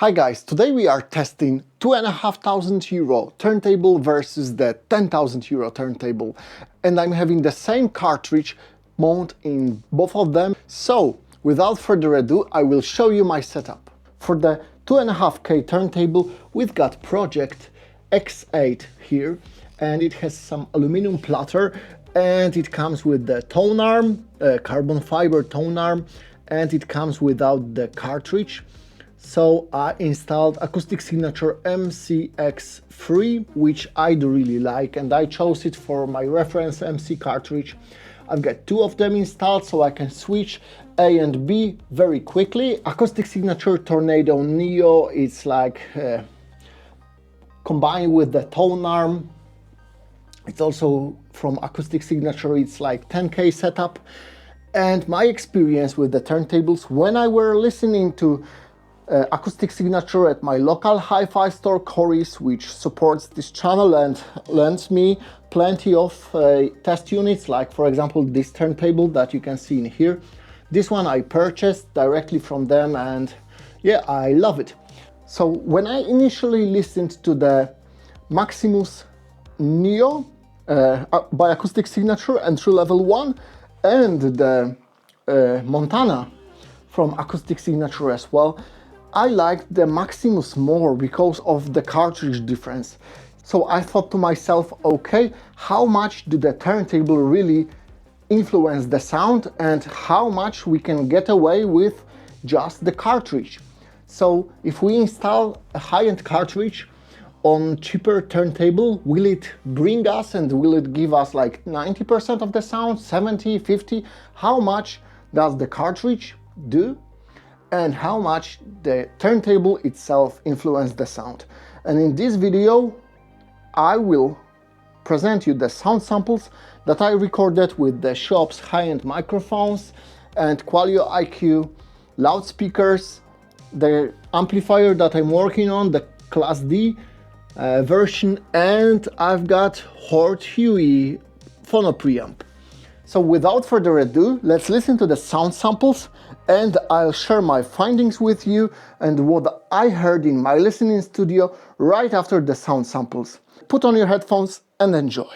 Hi guys, today we are testing €2,500 turntable versus the €10,000 turntable, and I'm having the same cartridge mount in both of them. So without further ado, I will show you my setup. For the 2.5K turntable, we've got Pro-Ject X8 here, and it has some aluminum platter, and it comes with the tonearm, carbon fiber tonearm, and it comes without the cartridge. So I installed Acoustic Signature MCX3, which I do really like, and I chose it for my reference MC cartridge. I've got two of them installed so I can switch A and B very quickly. Acoustic Signature Tornado Neo, it's like combined with the tonearm. It's also from Acoustic Signature, it's like 10K setup. And my experience with the turntables, when I were listening to Acoustic Signature at my local hi-fi store Koris, which supports this channel and lends me plenty of test units, like for example this turntable that you can see in here. This one I purchased directly from them, and yeah, I love it. So when I initially listened to the Maximus Neo by Acoustic Signature Entry Level 1 and the Montana from Acoustic Signature as well, I liked the Maximus more because of the cartridge difference. So I thought to myself, okay, how much do the turntable really influence the sound and how much we can get away with just the cartridge? So if we install a high-end cartridge on cheaper turntable, will it bring us and will it give us like 90% of the sound, 70, 50? How much does the cartridge do? And how much the turntable itself influences the sound. And in this video, I will present you the sound samples that I recorded with the shop's high-end microphones and Qualio IQ loudspeakers, the amplifier that I'm working on, the Class D version, and I've got Chord Huei Preamp. So without further ado, let's listen to the sound samples, and I'll share my findings with you and what I heard in my listening studio right after the sound samples. Put on your headphones and enjoy.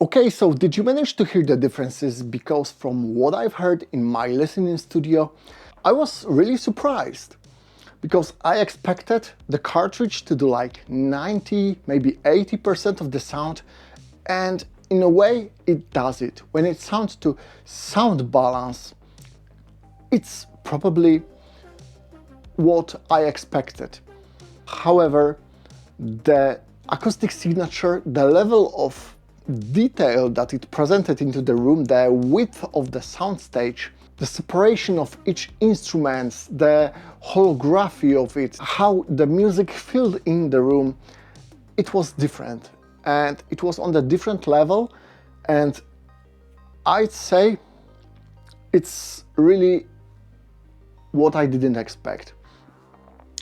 Okay, so did you manage to hear the differences? Because from what I've heard in my listening studio, I was really surprised. Because I expected the cartridge to do like 90, maybe 80% of the sound, and in a way it does it. When it comes to sound balance, it's probably what I expected. However, the acoustic signature, the level of detail that it presented into the room, the width of the soundstage, the separation of each instrument, the holography of it, how the music filled in the room, it was different. And it was on a different level, and I'd say it's really what I didn't expect.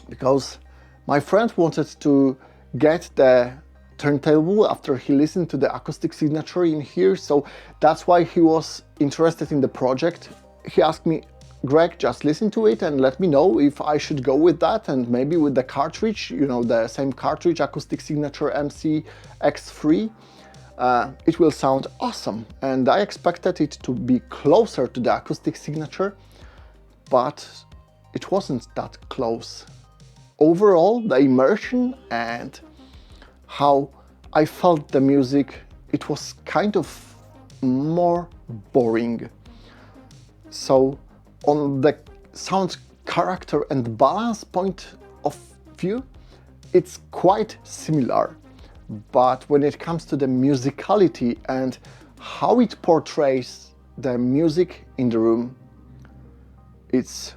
Because my friend wanted to get the turntable after he listened to the acoustic signature in here, so that's why he was interested in the project. He asked me, Greg, just listen to it and let me know if I should go with that, and maybe with the cartridge, you know, the same cartridge, acoustic signature MC-X3, it will sound awesome. And I expected it to be closer to the acoustic signature, but it wasn't that close. Overall, the immersion and how I felt the music, it was kind of more boring. So on the sound character and balance point of view, it's quite similar. But when it comes to the musicality and how it portrays the music in the room, it's,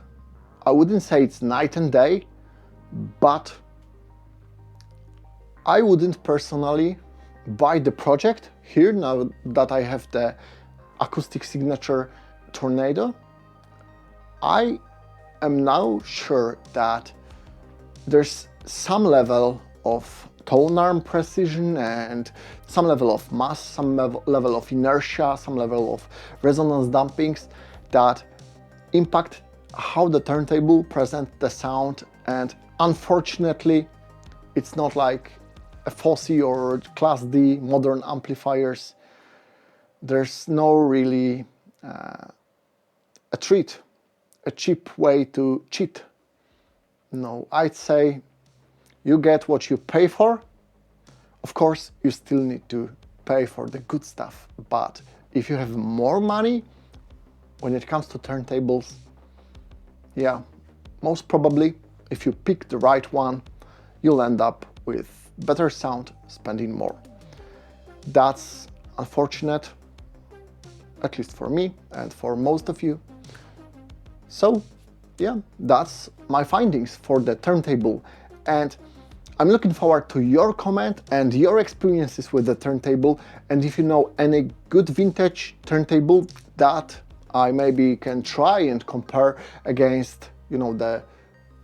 I wouldn't say it's night and day, but I wouldn't personally buy the project here now that I have the acoustic signature Tornado. I am now sure that there's some level of tonearm precision and some level of mass, some level of inertia, some level of resonance dampings that impact how the turntable presents the sound. And unfortunately, it's not like a Fosse or Class D modern amplifiers. There's no really a treat, a cheap way to cheat. No, I'd say you get what you pay for. Of course, you still need to pay for the good stuff, but if you have more money when it comes to turntables, yeah, most probably, if you pick the right one, you'll end up with better sound, spending more. That's unfortunate, at least for me and for most of you. So yeah, that's my findings for the turntable, and I'm looking forward to your comment and your experiences with the turntable, and if you know any good vintage turntable that I maybe can try and compare against, you know, the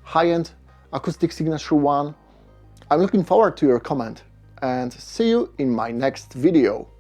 high-end acoustic signature one, I'm looking forward to your comment, and see you in my next video.